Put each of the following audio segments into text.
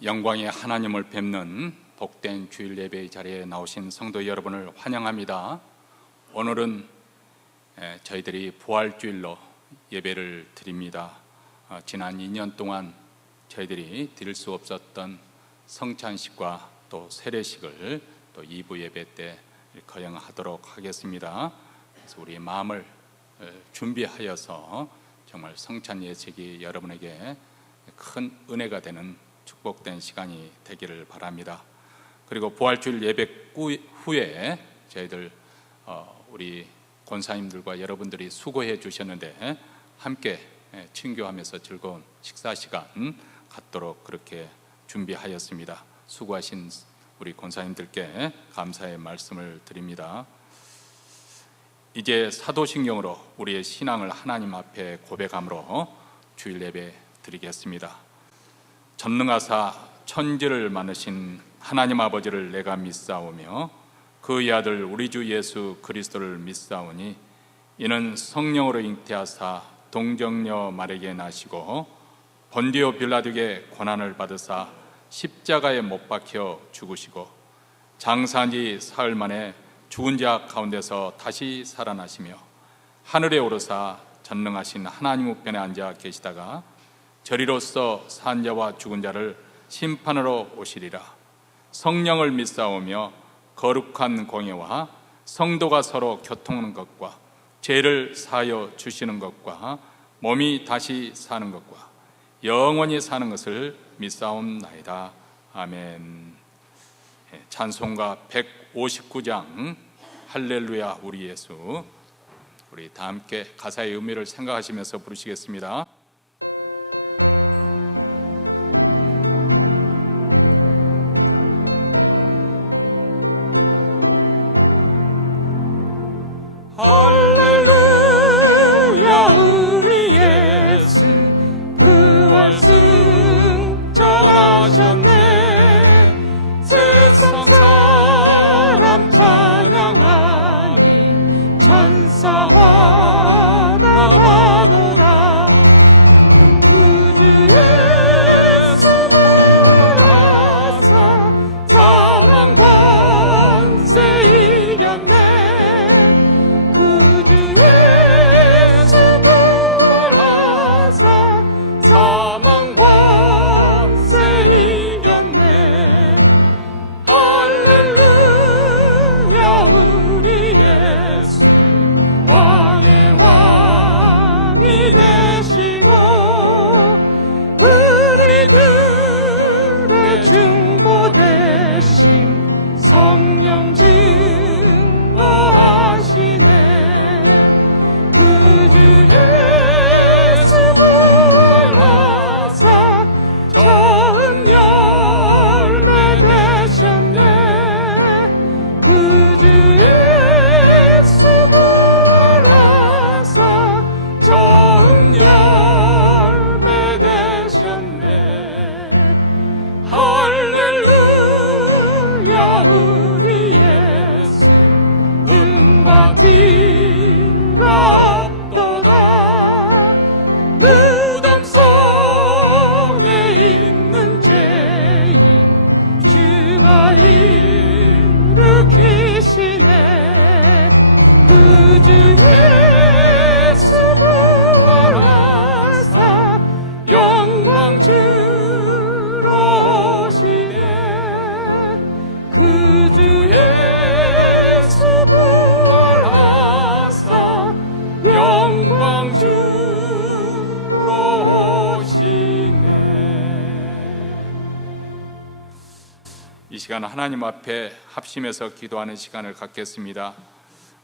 영광의 하나님을 뵙는 복된 주일 예배의 자리에 나오신 성도 여러분을 환영합니다. 오늘은 저희들이 부활주일로 예배를 드립니다. 지난 2년 동안 저희들이 드릴 수 없었던 성찬식과 또 세례식을 또 2부 예배 때 거행하도록 하겠습니다. 그래서 우리 마음을 준비하여서 정말 성찬 예식이 여러분에게 큰 은혜가 되는 축복된 시간이 되기를 바랍니다. 그리고 부활주일 예배 후에 저희들 우리 권사님들과 여러분들이 수고해 주셨는데 함께 친교하면서 즐거운 식사 시간 갖도록 그렇게 준비하였습니다. 수고하신 우리 권사님들께 감사의 말씀을 드립니다. 이제 사도신경으로 우리의 신앙을 하나님 앞에 고백함으로 주일 예배 드리겠습니다. 전능하사 천지를 만드신 하나님 아버지를 내가 믿사오며 그의 아들 우리 주 예수 그리스도를 믿사오니 이는 성령으로 잉태하사 동정녀 마리아에게 나시고 본디오 빌라도에게 고난을 받으사 십자가에 못 박혀 죽으시고 장사한 지 사흘 만에 죽은 자 가운데서 다시 살아나시며 하늘에 오르사 전능하신 하나님 우편에 앉아 계시다가 저리로서 산 자와 죽은 자를 심판하러 오시리라. 성령을 믿사오며 거룩한 공예와 성도가 서로 교통하는 것과 죄를 사하여 주시는 것과 몸이 다시 사는 것과 영원히 사는 것을 믿사옵나이다. 아멘. 찬송가 159장 할렐루야 우리 예수, 우리 다 함께 가사의 의미를 생각하시면서 부르시겠습니다. 할렐루야 우리 예수 부활승천하셨네. 세상 사람 찬양하니 천사와 다 받으라. 구주의 수고하사 사망 권세 이겼네. 구주의 수고하사 사망 권세 이겼네. 할렐루야 우리 예수 왕의 왕이 되시고 우리들의 중보 되심 성령 증거하시네. 구주의 수고하사 처음 열매 되셨네. 구주의 수고하사 처음 열매 되셨네. 할렐루야 우리 예수 은과 빛과 없도다. 무덤 속에 있는 죄인 주가 일으키시네. 구주의 수고하사 영광 주러 오시네. 구주의 수고하사 영광 주러 오시네. 이 시간 하나님 앞에 합심해서 기도하는 시간을 갖겠습니다.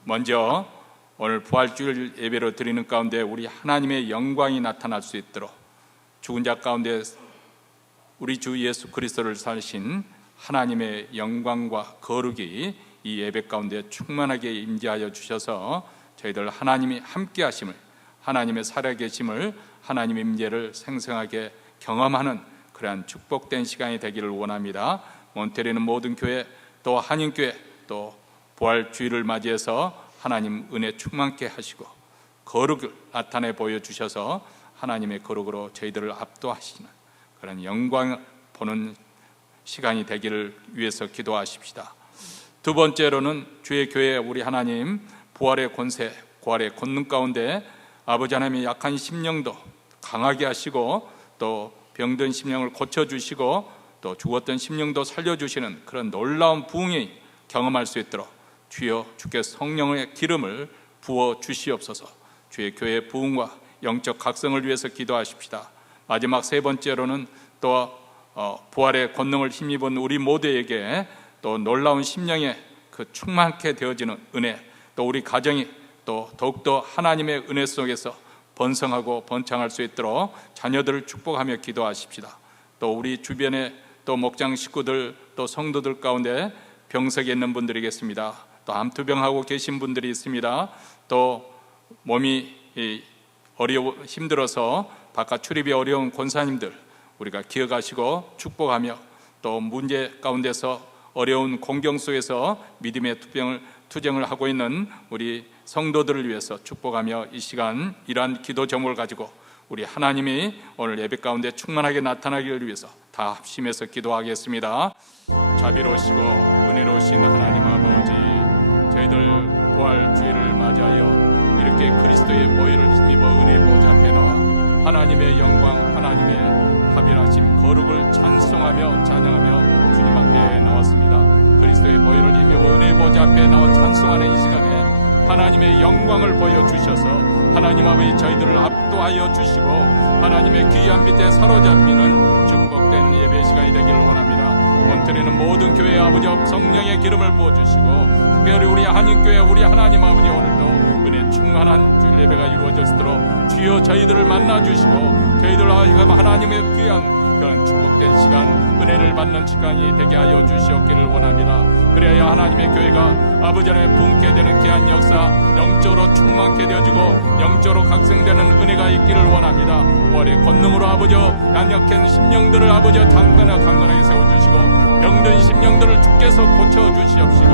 먼저 오늘 부활주일 예배로 드리는 가운데 우리 하나님의 영광이 나타날 수 있도록 죽은 자 가운데 우리 주 예수 그리스도를 살신 하나님의 영광과 거룩이 이 예배 가운데 충만하게 임재하여 주셔서 저희들 하나님이 함께 하심을, 하나님의 살아계심을, 하나님의 임재를 생생하게 경험하는 그러한 축복된 시간이 되기를 원합니다. 몬테리는 모든 교회 또 한인교회 또 부활주일을 맞이해서 하나님 은혜 충만케 하시고 거룩을 나타내 보여주셔서 하나님의 거룩으로 저희들을 압도하시는 그런 영광을 보는 시간이 되기를 위해서 기도하십시다. 두 번째로는 주의 교회 우리 하나님 부활의 권세, 부활의 권능 가운데 아버지 하나님의 약한 심령도 강하게 하시고 또 병든 심령을 고쳐주시고 또 죽었던 심령도 살려주시는 그런 놀라운 부흥이 경험할 수 있도록 주여 주께 성령의 기름을 부어 주시옵소서. 주의 교회의 부흥과 영적 각성을 위해서 기도하십시다. 마지막 세 번째로는 또 부활의 권능을 힘입은 우리 모두에게 또 놀라운 심령의 그 충만케 되어지는 은혜, 또 우리 가정이 또 더욱더 하나님의 은혜 속에서 번성하고 번창할 수 있도록 자녀들을 축복하며 기도하십시다. 또 우리 주변에 또 목장 식구들 또 성도들 가운데 병석에 있는 분들이 계십니다. 또 암투병하고 계신 분들이 있습니다. 또 몸이 힘들어서 바깥 출입이 어려운 권사님들 우리가 기억하시고 축복하며 또 문제 가운데서 어려운 공경 속에서 믿음의 투쟁을 하고 있는 우리 성도들을 위해서 축복하며 이 시간 이러한 기도 제목을 가지고 우리 하나님이 오늘 예배 가운데 충만하게 나타나기를 위해서 다 합심해서 기도하겠습니다. 자비로우시고 은혜로우신 하나님 아버지, 저희들 부활 주일을 맞이하여 이렇게 그리스도의 보혈을 힘입어 은혜 보좌 앞에 나와 하나님의 영광, 하나님의 합일하심 거룩을 찬송하며 찬양하며 주님 앞에 나왔습니다. 그리스도의 보혈을 힘입어 은혜 보좌 앞에 나와 찬송하는 이 시간에 하나님의 영광을 보여주셔서 하나님 아버지 저희들을 압도하여 주시고 하나님의 귀한 빛에 사로잡히는 축복된 예배 시간이 되기를 원합니다. 원터리는 모든 교회 아버지 성령의 기름을 부어주시고 특별히 우리 한인교회 우리 하나님 아버지 오늘도 은혜 충만한 주일 예배가 이루어졌도록 주여 저희들을 만나주시고 저희들 하나님의 귀한 그런 축복된 시간 은혜를 받는 시간이 되게 하여 주시옵기를 원합니다. 그래야 하나님의 교회가 아버지 하나님의 분께 되는 귀한 역사 영적으로 충만케 되어지고 영적으로 각성되는 은혜가 있기를 원합니다. 부활의 권능으로 아버지 양약한 심령들을 아버지 강건하게 세워주시고 병든 심령들을 주께서 고쳐주시옵시고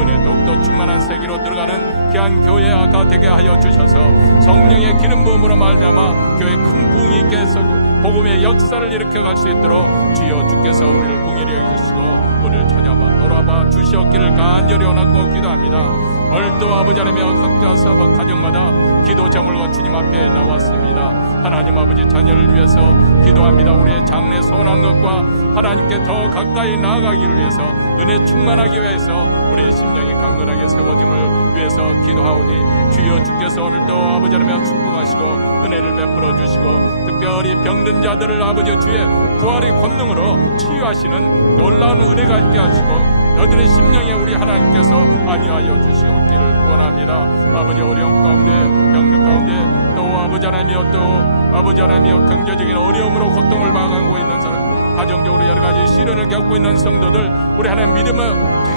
은혜 더욱더 충만한 세계로 들어가는 귀한 교회가 되게 하여 주셔서 성령의 기름 부음으로 말미암아 교회 큰 부흥이 있게 해서 복음의 역사를 일으켜갈 수 있도록 주여 주께서 우리를 공의히 여기시고 우리를 찾아봐 돌아봐 주시옵기를 간절히 원하고 기도합니다. 오늘도 아버지 하나님의 각자 사업 가정마다 기도 제물과 주님 앞에 나왔습니다. 하나님 아버지 자녀를 위해서 기도합니다. 우리의 장래 소원한 것과 하나님께 더 가까이 나아가기를 위해서 은혜 충만하기 위해서 우리의 심령이 강건하게 세워짐을 위해서 기도하오니 주여 주께서 오늘도 아버지 하나님의 축복하시고 은혜를 베풀어 주시고 특별히 병든 자들을 아버지 주의 부활의 권능으로 치유하시는 놀라운 은혜가 있게 하시고 너희들의 심령에 우리 하나님께서 안위하여 주시옵기를 원합니다. 아버지 어려움 가운데 병든 가운데 또 아버지 하나님이여 또 아버지 하나님이여 경제적인 어려움으로 고통을 당하고 있는 사람 가정적으로 여러 가지 시련을 겪고 있는 성도들 우리 하나님 믿음을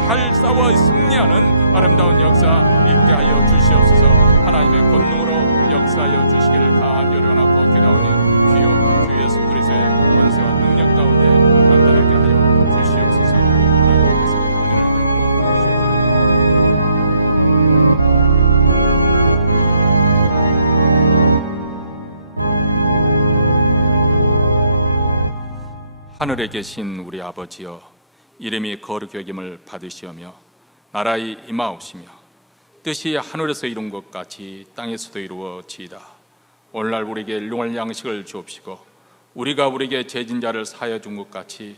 잘 싸워 승리하는 아름다운 역사 있게 하여 주시옵소서. 하나님의 권능으로 역사하여 주시기를 간절히 원하고 기도하오니 주여 주 예수 그리스도의 권세와 능력 가운데 나타나게 하여 주시옵소서. 하나님께서 은혜를 베풀어 주시옵소서. 하늘에 계신 우리 아버지여, 이름이 거룩히 여김을 받으시오며 나라의 임하옵시며 뜻이 하늘에서 이룬 것 같이 땅에서도 이루어지이다. 오늘날 우리에게 일용할 양식을 주옵시고 우리가 우리에게 죄진 자를 사하여 준 것 같이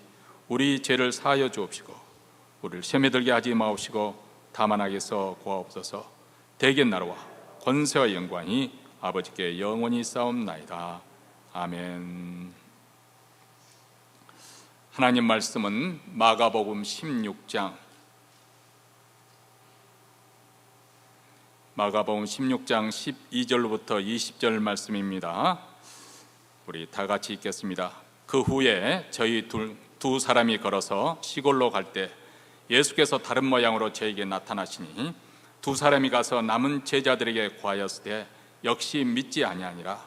우리 죄를 사하여 주옵시고 우리를 시험에 들게 하지 마옵시고 다만 악에서 구하옵소서. 대견 나라와 권세와 영광이 아버지께 영원히 싸움나이다. 아멘. 하나님 말씀은 마가복음 16장 12절로부터 20절 말씀입니다. 우리 다 같이 읽겠습니다. 그 후에 저희 두 사람이 걸어서 시골로 갈 때 예수께서 다른 모양으로 저에게 나타나시니 두 사람이 가서 남은 제자들에게 구하였을 때 역시 믿지 아니하니라.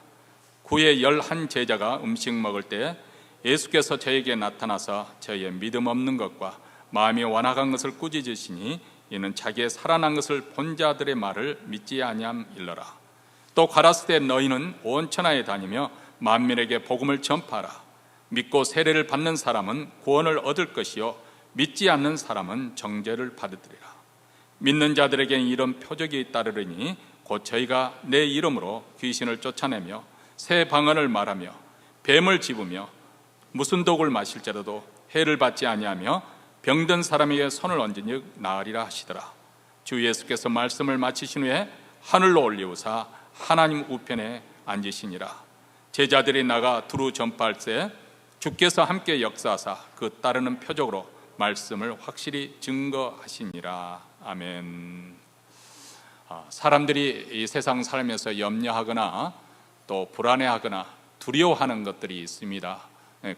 그의 11 제자가 음식 먹을 때 예수께서 저에게 나타나서 저희의 믿음 없는 것과 마음이 완악한 것을 꾸짖으시니 이는 자기의 살아난 것을 본 자들의 말을 믿지 아니함일러라. 또 가라사대 너희는 온 천하에 다니며 만민에게 복음을 전파하라. 믿고 세례를 받는 사람은 구원을 얻을 것이요 믿지 않는 사람은 정죄를 받으리라. 믿는 자들에게는 이런 표적이 따르리니 곧 저희가 내 이름으로 귀신을 쫓아내며 새 방언을 말하며 뱀을 집으며 무슨 독을 마실지라도 해를 받지 아니하며 병든 사람에게 손을 얹은즉 나으리라 하시더라. 주 예수께서 말씀을 마치신 후에 하늘로 올리우사 하나님 우편에 앉으시니라. 제자들이 나가 두루 전파할세 주께서 함께 역사하사 그 따르는 표적으로 말씀을 확실히 증거하시니라. 아멘. 사람들이 이 세상 살면서 염려하거나 또 불안해하거나 두려워하는 것들이 있습니다.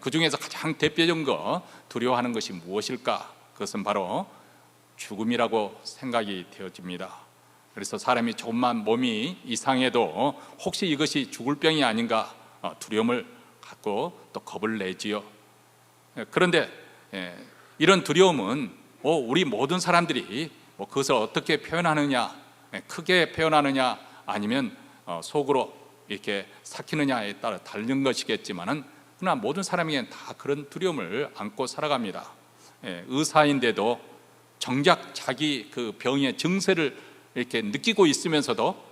그 중에서 가장 대표적인 거 두려워하는 것이 무엇일까? 그것은 바로 죽음이라고 생각이 되어집니다. 그래서 사람이 조금만 몸이 이상해도 혹시 이것이 죽을 병이 아닌가 두려움을 갖고 또 겁을 내지요. 그런데 이런 두려움은 우리 모든 사람들이 그것을 어떻게 표현하느냐, 크게 표현하느냐 아니면 속으로 이렇게 삭히느냐에 따라 다른 것이겠지만은 그러나 모든 사람에게는 다 그런 두려움을 안고 살아갑니다. 의사인데도 정작 자기 그 병의 증세를 이렇게 느끼고 있으면서도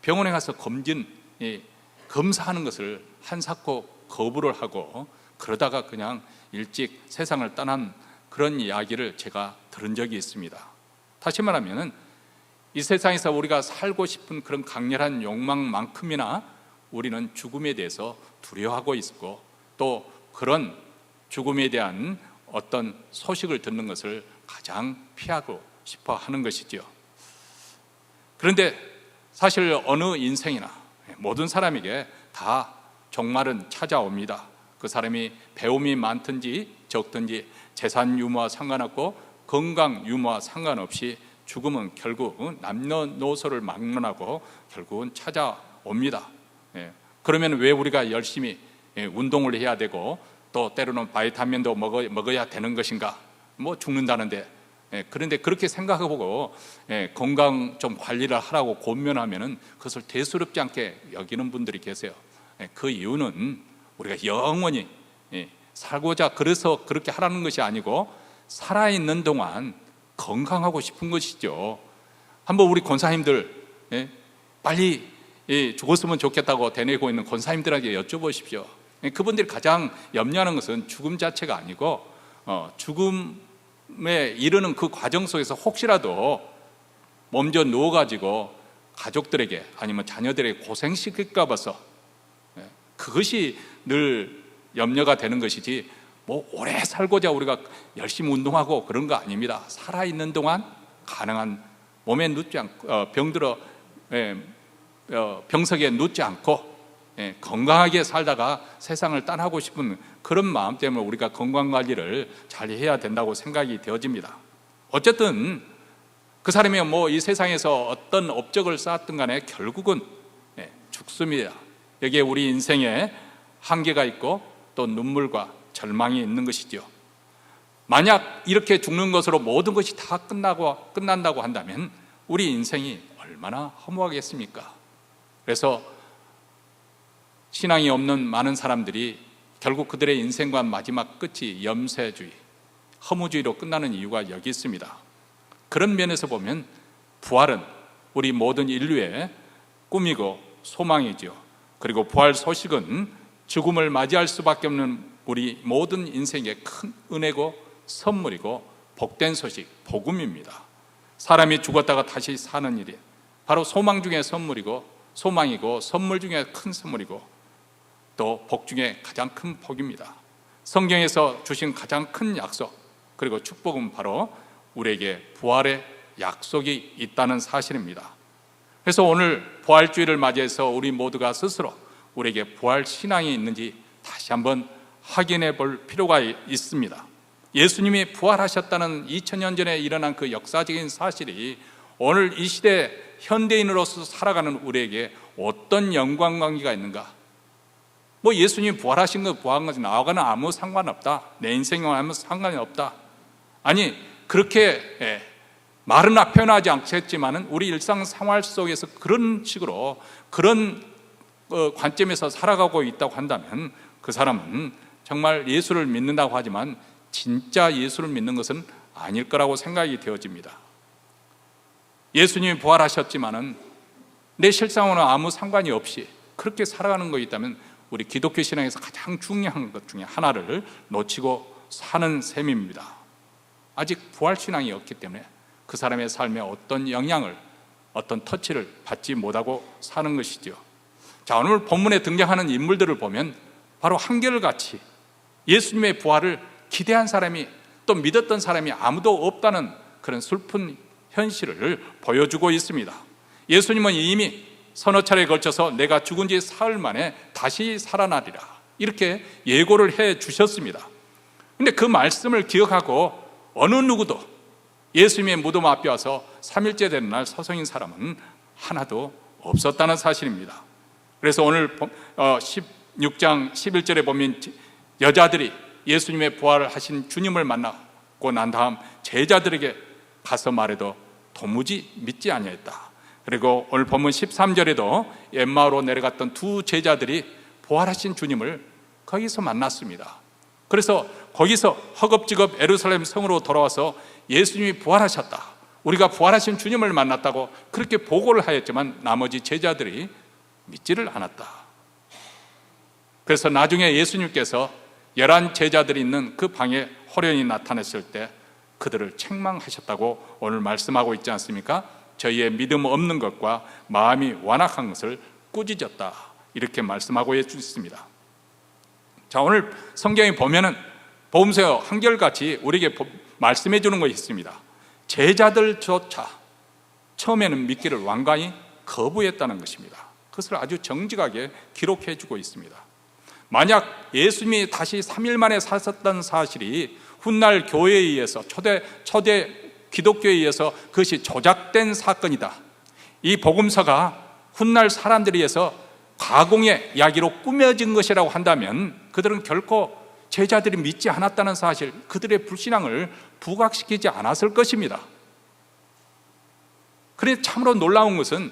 병원에 가서 검사하는 것을 한사코 거부를 하고 그러다가 그냥 일찍 세상을 떠난 그런 이야기를 제가 들은 적이 있습니다. 다시 말하면 이 세상에서 우리가 살고 싶은 그런 강렬한 욕망만큼이나 우리는 죽음에 대해서 두려워하고 있고 또 그런 죽음에 대한 어떤 소식을 듣는 것을 가장 피하고 싶어 하는 것이지요. 그런데 사실 어느 인생이나 모든 사람에게 다 종말은 찾아옵니다. 그 사람이 배움이 많든지 적든지 재산 유무와 상관없고 건강 유무와 상관없이 죽음은 결국 남녀노소를 막론하고 결국은 찾아옵니다. 그러면 왜 우리가 열심히 운동을 해야 되고 또 때로는 바이타민도 먹어야 되는 것인가? 죽는다는데 그런데 그렇게 생각해보고 건강 좀 관리를 하라고 권면하면은 그것을 대수롭지 않게 여기는 분들이 계세요. 그 이유는 우리가 영원히 살고자 그래서 그렇게 하라는 것이 아니고 살아있는 동안 건강하고 싶은 것이죠. 한번 우리 권사님들 빨리 죽었으면 좋겠다고 되뇌고 있는 권사님들에게 여쭤보십시오. 그분들이 가장 염려하는 것은 죽음 자체가 아니고 죽음에 이르는 그 과정 속에서 혹시라도 먼저 누워가지고 가족들에게 아니면 자녀들에게 고생시킬까 봐서 그것이 늘 염려가 되는 것이지 오래 살고자 우리가 열심히 운동하고 그런 거 아닙니다. 살아있는 동안 가능한 몸에 눕지 않고 병석에 눕지 않고 건강하게 살다가 세상을 떠나고 싶은 그런 마음 때문에 우리가 건강관리를 잘 해야 된다고 생각이 되어집니다. 어쨌든 그 사람이 이 세상에서 어떤 업적을 쌓았든 간에 결국은 죽습니다. 여기에 우리 인생에 한계가 있고 또 눈물과 절망이 있는 것이죠. 만약 이렇게 죽는 것으로 모든 것이 다 끝난다고 한다면 우리 인생이 얼마나 허무하겠습니까? 그래서 신앙이 없는 많은 사람들이 결국 그들의 인생과 마지막 끝이 염세주의, 허무주의로 끝나는 이유가 여기 있습니다. 그런 면에서 보면 부활은 우리 모든 인류의 꿈이고 소망이지요. 그리고 부활 소식은 죽음을 맞이할 수밖에 없는 우리 모든 인생의 큰 은혜고 선물이고 복된 소식, 복음입니다. 사람이 죽었다가 다시 사는 일이 바로 소망 중에 선물이고 소망이고 선물 중에 큰 선물이고 또 복 중에 가장 큰 복입니다. 성경에서 주신 가장 큰 약속 그리고 축복은 바로 우리에게 부활의 약속이 있다는 사실입니다. 그래서 오늘 부활주의를 맞이해서 우리 모두가 스스로 우리에게 부활 신앙이 있는지 다시 한번 확인해 볼 필요가 있습니다. 예수님이 부활하셨다는 2000년 전에 일어난 그 역사적인 사실이 오늘 이 시대 현대인으로서 살아가는 우리에게 어떤 연관관계가 있는가? 예수님이 부활하신 것 부활한 것이 나하고는 아무 상관없다. 내 인생과 아무 상관이 없다. 아니 그렇게 말은 표현하지 않겠지만은 우리 일상생활 속에서 그런 식으로 그런 관점에서 살아가고 있다고 한다면 그 사람은 정말 예수를 믿는다고 하지만 진짜 예수를 믿는 것은 아닐 거라고 생각이 되어집니다. 예수님이 부활하셨지만은 내 실상과는 아무 상관이 없이 그렇게 살아가는 것이 있다면 우리 기독교 신앙에서 가장 중요한 것 중에 하나를 놓치고 사는 셈입니다. 아직 부활신앙이 없기 때문에 그 사람의 삶에 어떤 영향을, 어떤 터치를 받지 못하고 사는 것이죠. 자, 오늘 본문에 등장하는 인물들을 보면 바로 한결같이 예수님의 부활을 기대한 사람이, 또 믿었던 사람이 아무도 없다는 그런 슬픈 현실을 보여주고 있습니다. 예수님은 이미 서너 차례에 걸쳐서 내가 죽은 지 사흘 만에 다시 살아나리라 이렇게 예고를 해 주셨습니다. 그런데 그 말씀을 기억하고 어느 누구도 예수님의 무덤 앞에 와서 3일째 되는 날 서성인 사람은 하나도 없었다는 사실입니다. 그래서 오늘 16장 11절에 보면 여자들이 예수님의 부활을 하신 주님을 만나고 난 다음 제자들에게 가서 말해도 도무지 믿지 아니했다. 그리고 오늘 본문 13절에도 엠마오로 내려갔던 두 제자들이 부활하신 주님을 거기서 만났습니다. 그래서 거기서 허겁지겁 예루살렘 성으로 돌아와서 예수님이 부활하셨다, 우리가 부활하신 주님을 만났다고 그렇게 보고를 하였지만 나머지 제자들이 믿지를 않았다. 그래서 나중에 예수님께서 11 제자들이 있는 그 방에 호련히 나타났을 때 그들을 책망하셨다고 오늘 말씀하고 있지 않습니까? 저희의 믿음 없는 것과 마음이 완악한 것을 꾸짖었다 이렇게 말씀하고 있습니다. 자, 오늘 성경에 보면은 복음서 한결같이 우리에게 말씀해 주는 것이 있습니다. 제자들조차 처음에는 믿기를 완강히 거부했다는 것입니다. 그것을 아주 정직하게 기록해 주고 있습니다. 만약 예수님이 다시 3일 만에 사셨다는 사실이 훗날 교회에 의해서 초대 기독교에 의해서 그것이 조작된 사건이다, 이 복음서가 훗날 사람들에 의해서 가공의 이야기로 꾸며진 것이라고 한다면 그들은 결코 제자들이 믿지 않았다는 사실, 그들의 불신앙을 부각시키지 않았을 것입니다. 그런데 참으로 놀라운 것은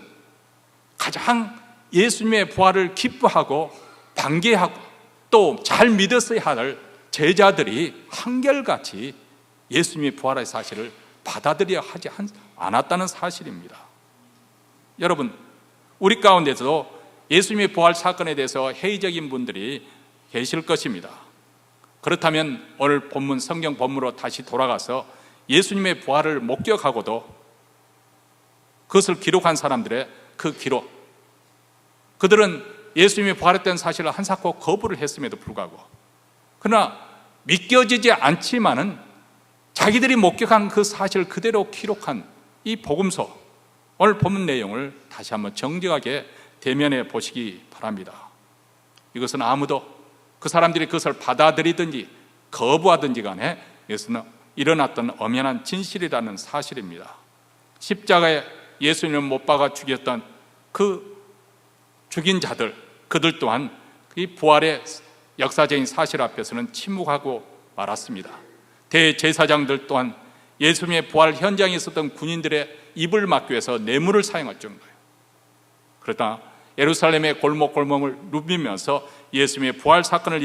가장 예수님의 부활을 기뻐하고 반개하고 또 잘 믿었어야 할 제자들이 한결같이 예수님의 부활의 사실을 받아들여야 하지 않았다는 사실입니다. 여러분, 우리 가운데서도 예수님의 부활 사건에 대해서 회의적인 분들이 계실 것입니다. 그렇다면 오늘 본문 성경 본문으로 다시 돌아가서 예수님의 부활을 목격하고도 그것을 기록한 사람들의 그 기록, 그들은 예수님이 부활했다는 사실을 한사코 거부를 했음에도 불구하고, 그러나 믿겨지지 않지만은 자기들이 목격한 그 사실을 그대로 기록한 이 복음서, 오늘 본문 내용을 다시 한번 정직하게 대면해 보시기 바랍니다. 이것은 아무도 그 사람들이 그것을 받아들이든지 거부하든지 간에 이것은 일어났던 엄연한 진실이라는 사실입니다. 십자가에 예수님을 못 박아 죽였던 그 죽인 자들, 그들 또한 이 부활의 역사적인 사실 앞에서는 침묵하고 말았습니다. 대제사장들 또한 예수님의 부활 현장에 있었던 군인들의 입을 막기 위해서 뇌물을 사용할 정도예요. 그러다 예루살렘의 골목골목을 누비면서 예수님의 부활 사건을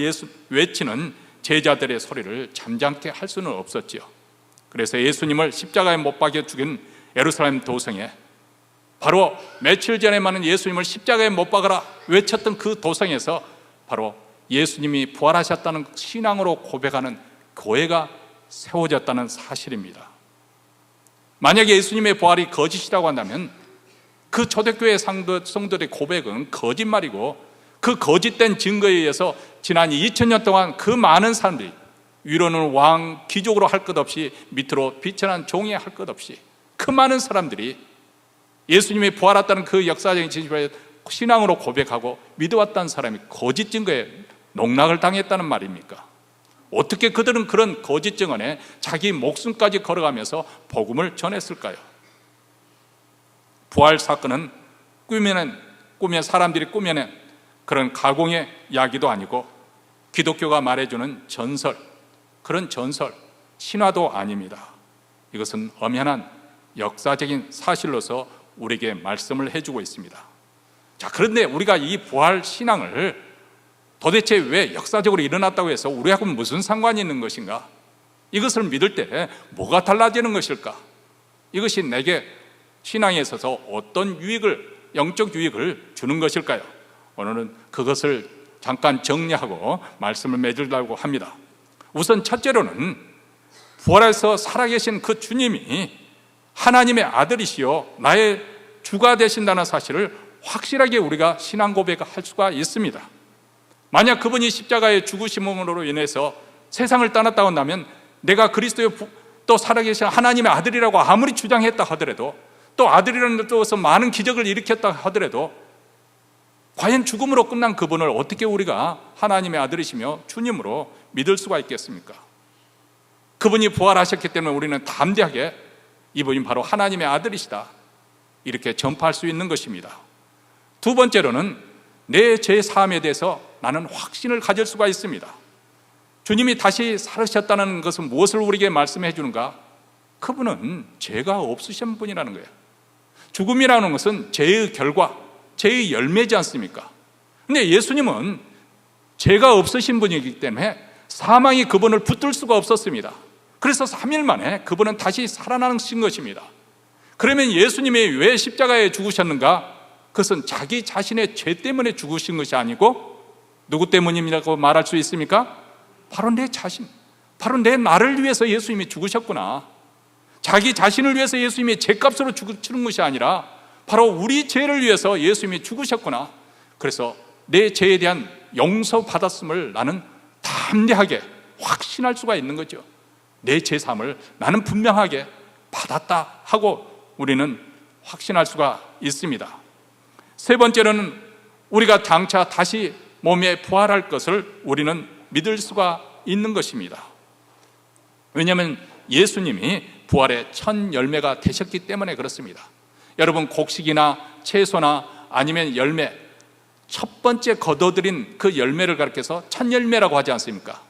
외치는 제자들의 소리를 잠잠케 할 수는 없었지요. 그래서 예수님을 십자가에 못 박여 죽인 예루살렘 도성에, 바로 며칠 전에만은 예수님을 십자가에 못 박아라 외쳤던 그 도성에서 바로 예수님이 부활하셨다는 신앙으로 고백하는 교회가 세워졌다는 사실입니다. 만약에 예수님의 부활이 거짓이라고 한다면 그 초대교회 성도들의 고백은 거짓말이고, 그 거짓된 증거에 의해서 지난 2000년 동안 그 많은 사람들이, 위로는 왕, 귀족으로 할 것 없이 밑으로 비천한 종이 할 것 없이 그 많은 사람들이 예수님이 부활했다는 그 역사적인 진실을 신앙으로 고백하고 믿어왔다는 사람이 거짓 증거에 농락을 당했다는 말입니까? 어떻게 그들은 그런 거짓 증언에 자기 목숨까지 걸어가면서 복음을 전했을까요? 부활 사건은 꾸며 사람들이 꾸며낸 그런 가공의 이야기도 아니고 기독교가 말해주는 전설, 그런 전설, 신화도 아닙니다. 이것은 엄연한 역사적인 사실로서 우리에게 말씀을 해주고 있습니다. 자, 그런데 우리가 이 부활 신앙을 도대체 왜 역사적으로 일어났다고 해서 우리하고 무슨 상관이 있는 것인가? 이것을 믿을 때 뭐가 달라지는 것일까? 이것이 내게 신앙에 있어서 어떤 영적 유익을 주는 것일까요? 오늘은 그것을 잠깐 정리하고 말씀을 맺으려고 합니다. 우선 첫째로는 부활해서 살아계신 그 주님이 하나님의 아들이시요 나의 주가 되신다는 사실을 확실하게 우리가 신앙 고백할 수가 있습니다. 만약 그분이 십자가의 죽으심으로 인해서 세상을 떠났다 한다면 내가 그리스도의 또 살아계신 하나님의 아들이라고 아무리 주장했다 하더라도, 또 아들이라는 뜻에서 많은 기적을 일으켰다 하더라도 과연 죽음으로 끝난 그분을 어떻게 우리가 하나님의 아들이시며 주님으로 믿을 수가 있겠습니까? 그분이 부활하셨기 때문에 우리는 담대하게 이분이 바로 하나님의 아들이시다 이렇게 전파할 수 있는 것입니다. 두 번째로는 내 죄사함에 대해서 나는 확신을 가질 수가 있습니다. 주님이 다시 살으셨다는 것은 무엇을 우리에게 말씀해 주는가? 그분은 죄가 없으신 분이라는 거예요. 죽음이라는 것은 죄의 결과, 죄의 열매지 않습니까? 근데 예수님은 죄가 없으신 분이기 때문에 사망이 그분을 붙들 수가 없었습니다. 그래서 3일 만에 그분은 다시 살아나신 것입니다. 그러면 예수님이 왜 십자가에 죽으셨는가? 그것은 자기 자신의 죄 때문에 죽으신 것이 아니고 누구 때문이라고 말할 수 있습니까? 바로 내 자신, 바로 내 나를 위해서 예수님이 죽으셨구나. 자기 자신을 위해서 예수님이 죄값으로 죽으시는 것이 아니라 바로 우리 죄를 위해서 예수님이 죽으셨구나. 그래서 내 죄에 대한 용서받았음을 나는 담대하게 확신할 수가 있는 거죠. 내 죄사함을 나는 분명하게 받았다 하고 우리는 확신할 수가 있습니다. 세 번째로는 우리가 장차 다시 몸에 부활할 것을 우리는 믿을 수가 있는 것입니다. 왜냐하면 예수님이 부활의 첫 열매가 되셨기 때문에 그렇습니다. 여러분, 곡식이나 채소나 아니면 열매, 첫 번째 거둬들인 그 열매를 가리켜서 첫 열매라고 하지 않습니까?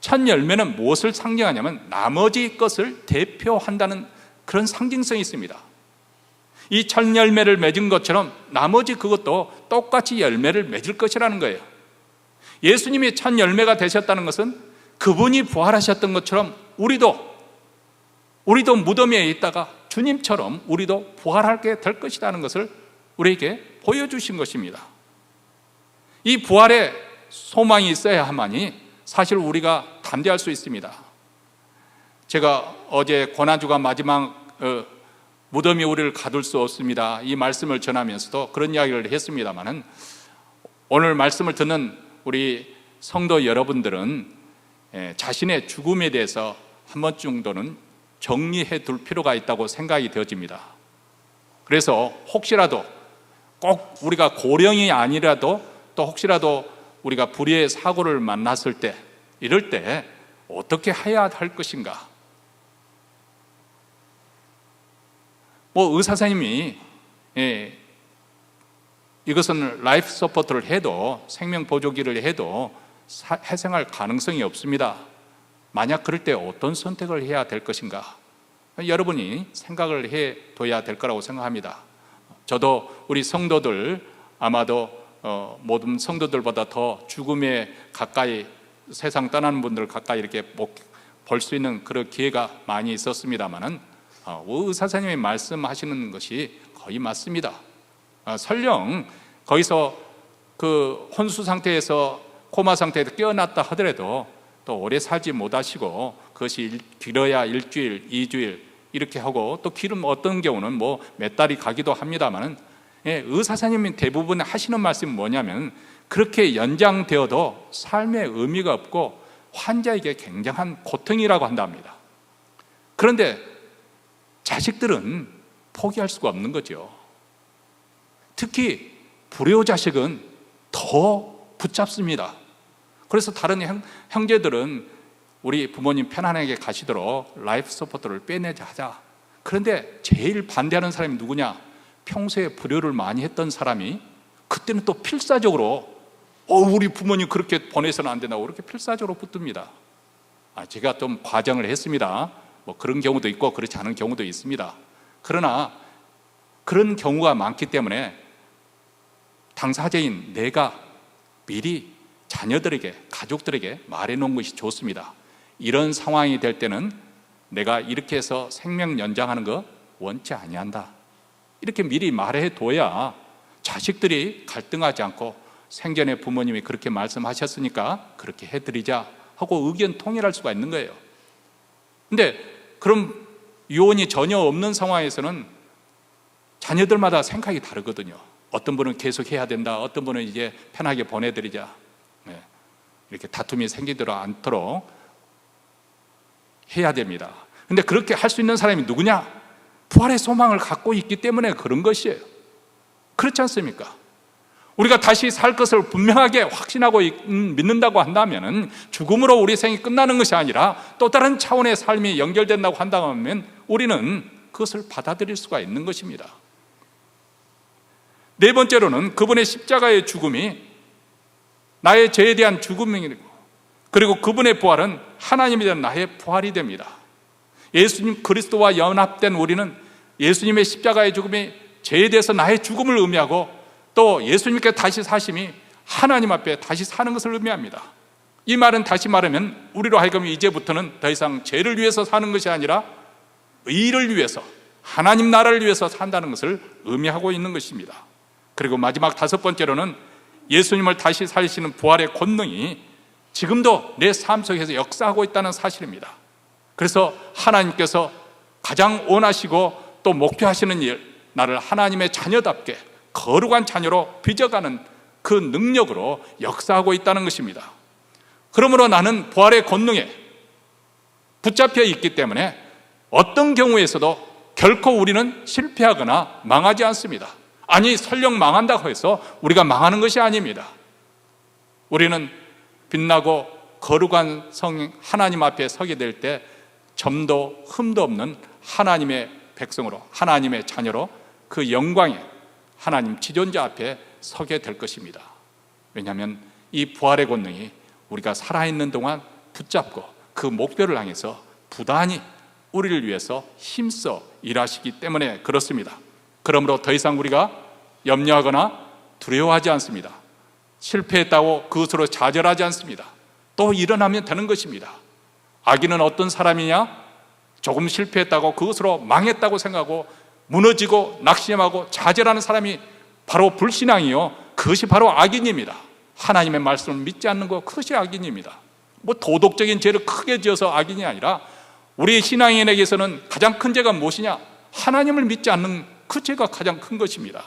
첫 열매는 무엇을 상징하냐면 나머지 것을 대표한다는 그런 상징성이 있습니다. 이 첫 열매를 맺은 것처럼 나머지 그것도 똑같이 열매를 맺을 것이라는 거예요. 예수님이 첫 열매가 되셨다는 것은 그분이 부활하셨던 것처럼 우리도 무덤에 있다가 주님처럼 우리도 부활하게 될 것이라는 것을 우리에게 보여주신 것입니다. 이 부활의 소망이 있어야만이 사실 우리가 담대할 수 있습니다. 제가 어제 고난주가 마지막 무덤이 우리를 가둘 수 없습니다, 이 말씀을 전하면서도 그런 이야기를 했습니다마는, 오늘 말씀을 듣는 우리 성도 여러분들은 자신의 죽음에 대해서 한 번 정도는 정리해 둘 필요가 있다고 생각이 되어집니다. 그래서 혹시라도 꼭 우리가 고령이 아니라도 또 혹시라도 우리가 불의의 사고를 만났을 때, 이럴 때 어떻게 해야 할 것인가? 의사 선생님이 이것은 라이프 서포트를 해도, 생명 보조기를 해도 회생할 가능성이 없습니다. 만약 그럴 때 어떤 선택을 해야 될 것인가? 여러분이 생각을 해둬야 될 거라고 생각합니다. 저도 우리 성도들, 아마도 모든 성도들보다 더 죽음에 가까이, 세상 떠나는 분들 가까이 이렇게 볼 수 있는 그런 기회가 많이 있었습니다만은 의사 선생님이 말씀하시는 것이 거의 맞습니다. 설령 거기서 그 혼수 상태에서, 코마 상태에서 깨어났다 하더라도 또 오래 살지 못하시고, 그것이 길어야 일주일, 2주일 이렇게 하고, 또 길은 어떤 경우는 몇 달이 가기도 합니다만은, 의사 선생님이 대부분 하시는 말씀이 뭐냐면, 그렇게 연장되어도 삶의 의미가 없고 환자에게 굉장한 고통이라고 한답니다. 그런데 자식들은 포기할 수가 없는 거죠. 특히 불효 자식은 더 붙잡습니다. 그래서 다른 형제들은 우리 부모님 편안하게 가시도록 라이프 서포트를 빼내자 하자. 그런데 제일 반대하는 사람이 누구냐? 평소에 불효를 많이 했던 사람이 그때는 또 필사적으로 우리 부모님 그렇게 보내서는 안 된다고 그렇게 필사적으로 붙듭니다. 제가 좀 과장을 했습니다. 그런 경우도 있고 그렇지 않은 경우도 있습니다. 그러나 그런 경우가 많기 때문에 당사자인 내가 미리 자녀들에게, 가족들에게 말해놓은 것이 좋습니다. 이런 상황이 될 때는 내가 이렇게 해서 생명 연장하는 거 원치 아니한다, 이렇게 미리 말해둬야 자식들이 갈등하지 않고 생전에 부모님이 그렇게 말씀하셨으니까 그렇게 해드리자 하고 의견 통일할 수가 있는 거예요. 근데 그럼 유언이 전혀 없는 상황에서는 자녀들마다 생각이 다르거든요. 어떤 분은 계속 해야 된다, 어떤 분은 이제 편하게 보내드리자, 이렇게 다툼이 생기지 않도록 해야 됩니다. 근데 그렇게 할 수 있는 사람이 누구냐? 부활의 소망을 갖고 있기 때문에 그런 것이에요. 그렇지 않습니까? 우리가 다시 살 것을 분명하게 확신하고 믿는다고 한다면 죽음으로 우리 생이 끝나는 것이 아니라 또 다른 차원의 삶이 연결된다고 한다면 우리는 그것을 받아들일 수가 있는 것입니다. 네 번째로는 그분의 십자가의 죽음이 나의 죄에 대한 죽음이고, 그리고 그분의 부활은 하나님에 대한 나의 부활이 됩니다. 예수님 그리스도와 연합된 우리는 예수님의 십자가의 죽음이 죄에 대해서 나의 죽음을 의미하고, 또 예수님께 다시 사심이 하나님 앞에 다시 사는 것을 의미합니다. 이 말은 다시 말하면 우리로 하여금 이제부터는 더 이상 죄를 위해서 사는 것이 아니라 의를 위해서, 하나님 나라를 위해서 산다는 것을 의미하고 있는 것입니다. 그리고 마지막 다섯 번째로는 예수님을 다시 살리시는 부활의 권능이 지금도 내 삶 속에서 역사하고 있다는 사실입니다. 그래서 하나님께서 가장 원하시고 또 목표하시는 일, 나를 하나님의 자녀답게 거룩한 자녀로 빚어가는 그 능력으로 역사하고 있다는 것입니다. 그러므로 나는 부활의 권능에 붙잡혀 있기 때문에 어떤 경우에서도 결코 우리는 실패하거나 망하지 않습니다. 아니, 설령 망한다고 해서 우리가 망하는 것이 아닙니다. 우리는 빛나고 거룩한 성 하나님 앞에 서게 될 때 점도 흠도 없는 하나님의 백성으로, 하나님의 자녀로 그 영광의 하나님 지존자 앞에 서게 될 것입니다. 왜냐하면 이 부활의 권능이 우리가 살아있는 동안 붙잡고 그 목표를 향해서 부단히 우리를 위해서 힘써 일하시기 때문에 그렇습니다. 그러므로 더 이상 우리가 염려하거나 두려워하지 않습니다. 실패했다고 그것으로 좌절하지 않습니다. 또 일어나면 되는 것입니다. 악인은 어떤 사람이냐? 조금 실패했다고 그것으로 망했다고 생각하고 무너지고 낙심하고 좌절하는 사람이 바로 불신앙이요, 그것이 바로 악인입니다. 하나님의 말씀을 믿지 않는 것, 그것이 악인입니다. 뭐 도덕적인 죄를 크게 지어서 악인이 아니라 우리 신앙인에게서는 가장 큰 죄가 무엇이냐? 하나님을 믿지 않는 그 죄가 가장 큰 것입니다.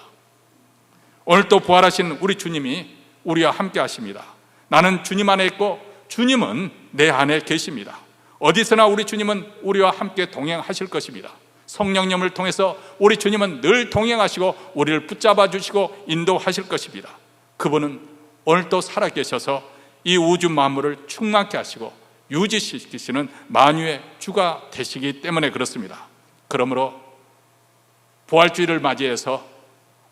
오늘 또 부활하신 우리 주님이 우리와 함께 하십니다. 나는 주님 안에 있고 주님은 내 안에 계십니다. 어디서나 우리 주님은 우리와 함께 동행하실 것입니다. 성령님을 통해서 우리 주님은 늘 동행하시고 우리를 붙잡아 주시고 인도하실 것입니다. 그분은 오늘도 살아계셔서 이 우주 만물을 충만케 하시고 유지시키시는 만유의 주가 되시기 때문에 그렇습니다. 그러므로 부활주의를 맞이해서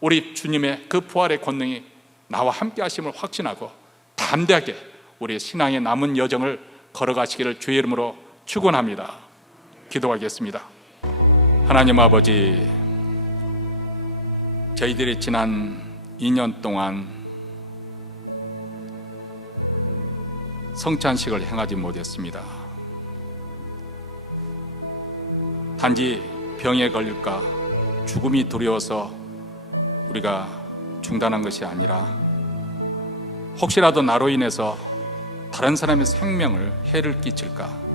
우리 주님의 그 부활의 권능이 나와 함께 하심을 확신하고 담대하게 우리의 신앙의 남은 여정을 걸어가시기를 주의 이름으로 축원합니다. 기도하겠습니다. 하나님 아버지, 저희들이 지난 2년 동안 성찬식을 행하지 못했습니다. 단지 병에 걸릴까, 죽음이 두려워서 우리가 중단한 것이 아니라 혹시라도 나로 인해서 다른 사람의 생명을 해를 끼칠까,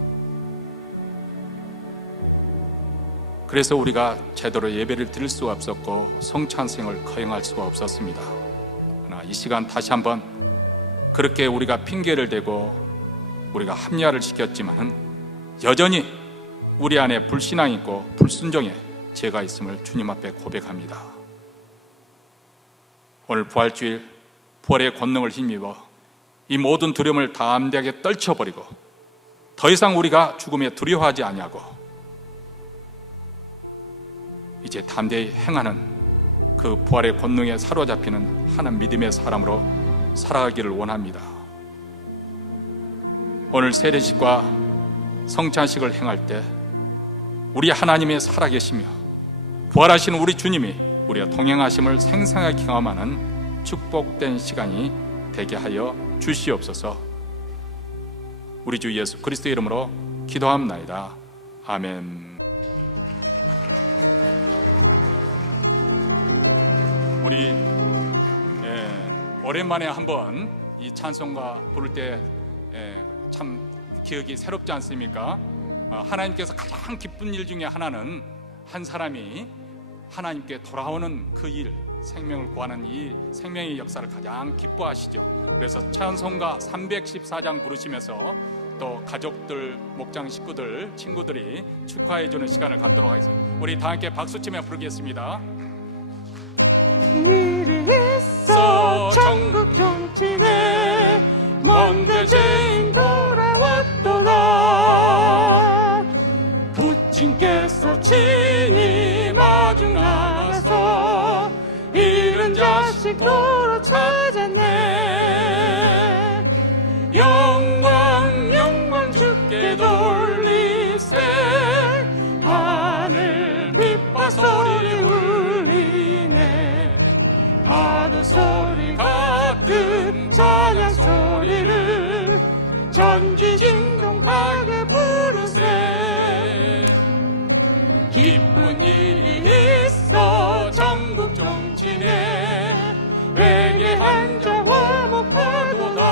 그래서 우리가 제대로 예배를 드릴 수가 없었고 성찬식을 거행할 수가 없었습니다. 그러나 이 시간 다시 한번 그렇게 우리가 핑계를 대고 우리가 합리화를 시켰지만 여전히 우리 안에 불신앙이 있고 불순종의 죄가 있음을 주님 앞에 고백합니다. 오늘 부활주일 부활의 권능을 힘입어 이 모든 두려움을 담대하게 떨쳐버리고 더 이상 우리가 죽음에 두려워하지 아니하고 이제 담대히 행하는 그 부활의 권능에 사로잡히는 하나님 믿음의 사람으로 살아가기를 원합니다. 오늘 세례식과 성찬식을 행할 때 우리 하나님의 살아계시며 부활하신 우리 주님이 우리와 동행하심을 생생하게 경험하는 축복된 시간이 되게 하여 주시옵소서. 우리 주 예수 그리스도의 이름으로 기도합나이다. 아멘. 우리 오랜만에 한번 이 찬송가 부를 때 참 기억이 새롭지 않습니까? 하나님께서 가장 기쁜 일 중에 하나는 한 사람이 하나님께 돌아오는 그 일, 생명을 구하는 이 생명의 역사를 가장 기뻐하시죠. 그래서 찬송가 314장 부르시면서 또 가족들, 목장 식구들, 친구들이 축하해주는 시간을 갖도록 하겠습니다. 우리 다 함께 박수치며 부르겠습니다. 일이 있어 천국 종친에 먼 죄인 돌아왔도다. 부친께서 친히 마중 나가서 잃은 자식 도로 찾았네. 영광 영광 주께 돌리세. 하늘 빛과 소리 울리네. 파도 소리 같은 찬양 소리를 전지진동하게 부르세. 기쁜 일이 있어 전국 종친에 회개한자 화목하도다.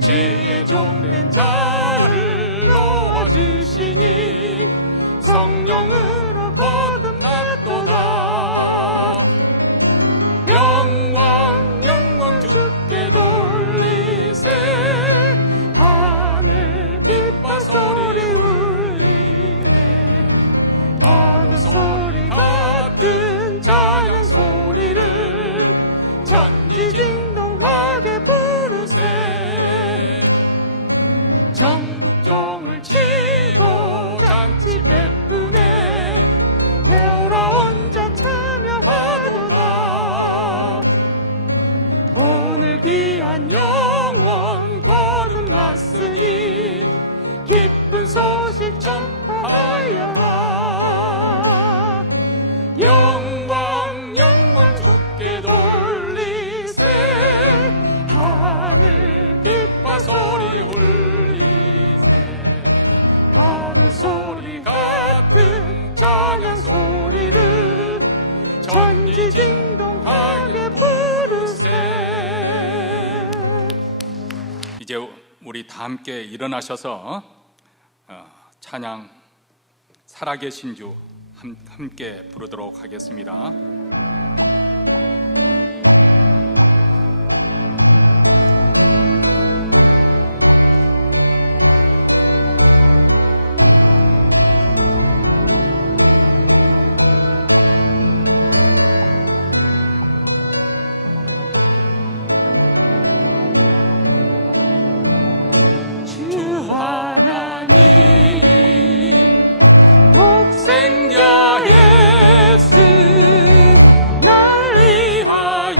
죄의 종된 자를 놓아주시니 성령으로 거듭났도다. 영광 영광 주께 돌리세. 하늘 빛과 소리 울리네. 파도 소리 같은 찬양 소리를 전지진동하게 부르세. 전국종을 치고 잔치 베푸네. 돌아온 자 참여하도다. 오늘 귀한 영혼 거듭났으니 기쁜 소식 전파하여라. 영광 영광 주께 돌리세. 하늘 빛과 소리 울리세. 파도 소리 같은 찬양 소리를 전지진동하게 부르세. 이제 우리 다 함께 일어나셔서 찬양 살아계신 주 함께 부르도록 하겠습니다. 주 하나님 독생자 예수 날 위하여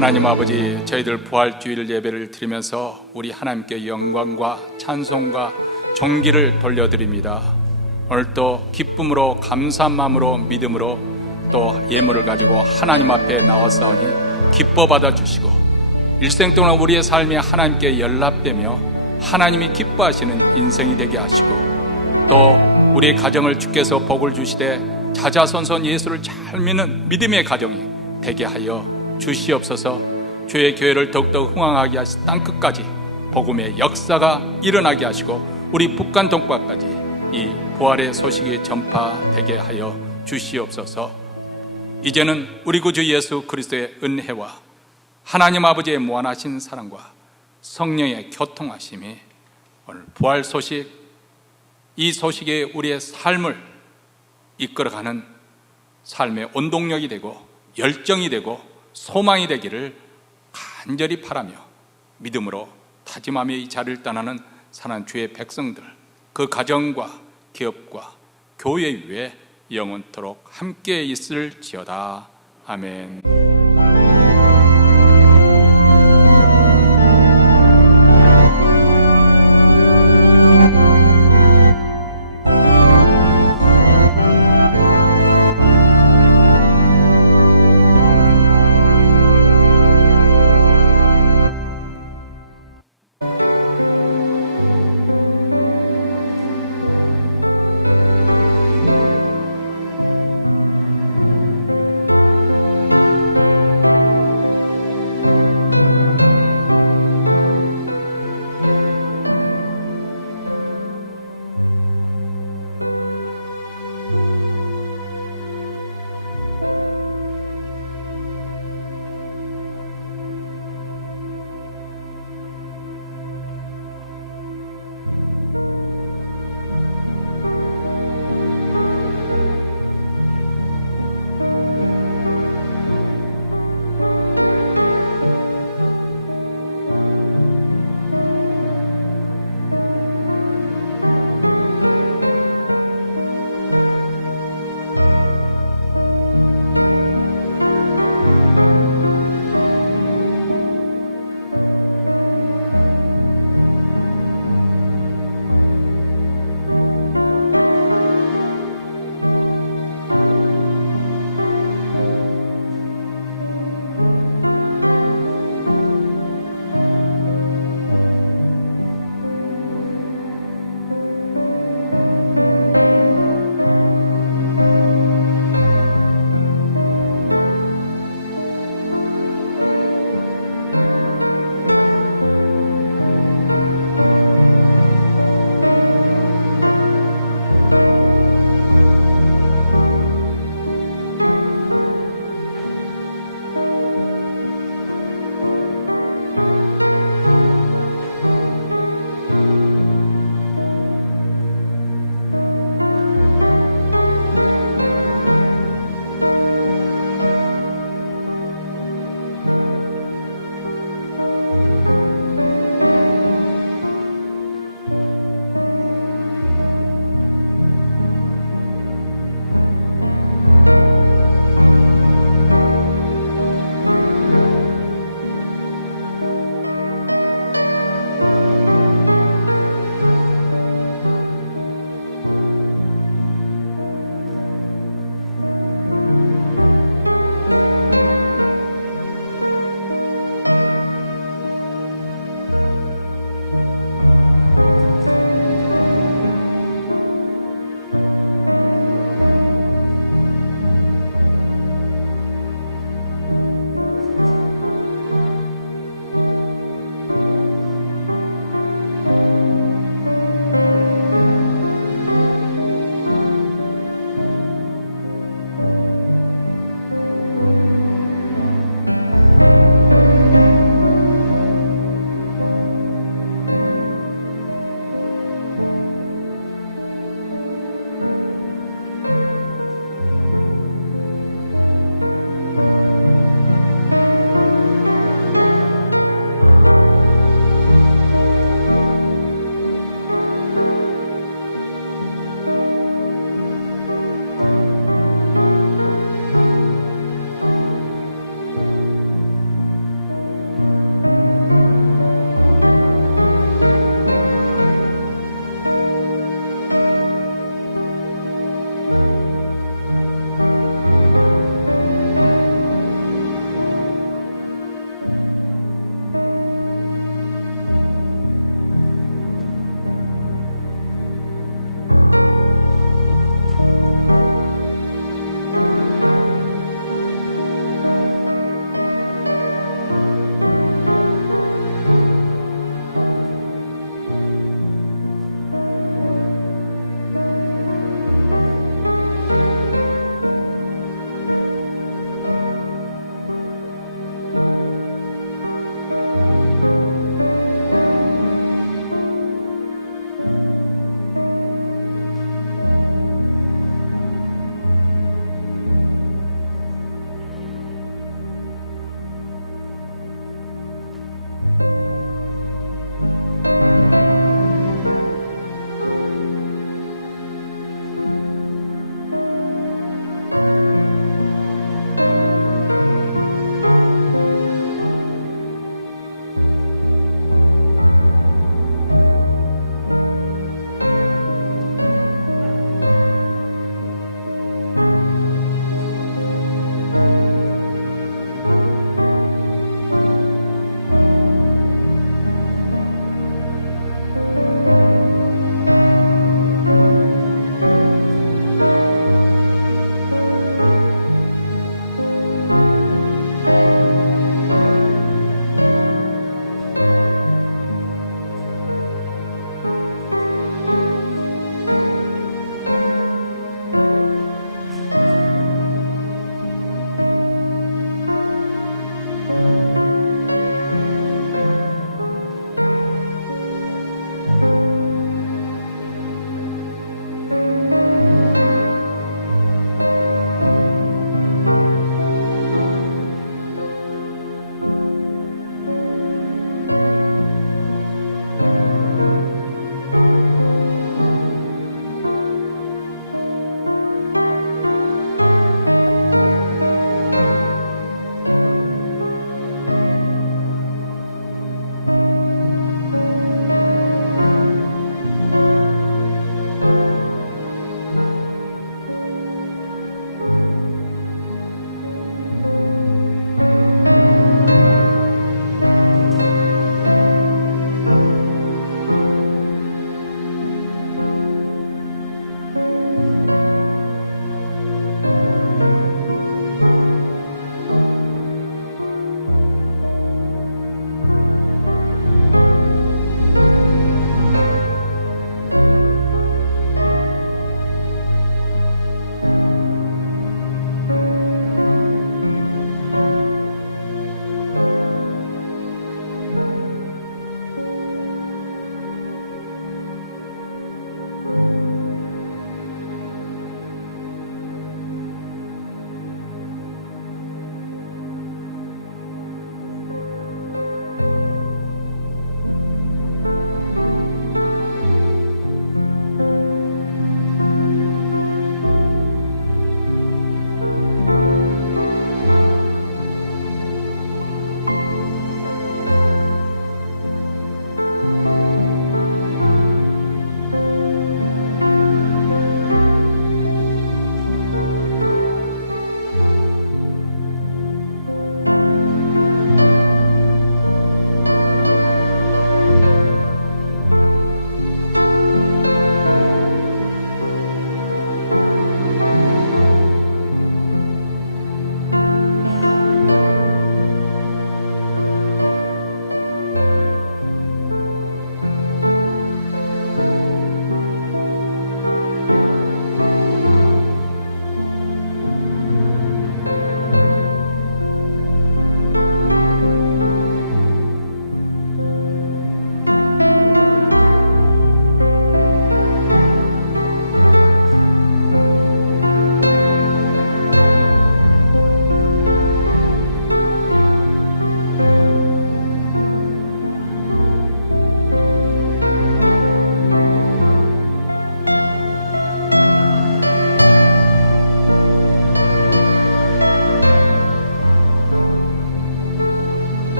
하나님 아버지, 저희들 부활주일 예배를 드리면서 우리 하나님께 영광과 찬송과 존귀를 돌려드립니다. 오늘 또 기쁨으로, 감사한 마음으로, 믿음으로 또 예물을 가지고 하나님 앞에 나왔사오니 기뻐 받아주시고 일생 동안 우리의 삶이 하나님께 연락되며 하나님이 기뻐하시는 인생이 되게 하시고 또 우리의 가정을 주께서 복을 주시되 자자손손 예수를 잘 믿는 믿음의 가정이 되게 하여 주시옵소서. 주의 교회를 더욱더 흥왕하게 하시 땅끝까지 복음의 역사가 일어나게 하시고 우리 북한 동북아까지 이 부활의 소식이 전파되게 하여 주시옵소서. 이제는 우리 구주 예수 그리스도의 은혜와 하나님 아버지의 무한하신 사랑과 성령의 교통하심이 오늘 부활 소식, 이 소식에 우리의 삶을 이끌어가는 삶의 원동력이 되고 열정이 되고 소망이 되기를 간절히 바라며 믿음으로 다짐하며 이 자리를 떠나는 사랑하는 주의 백성들, 그 가정과 기업과 교회 위에 영원토록 함께 있을지어다. 아멘.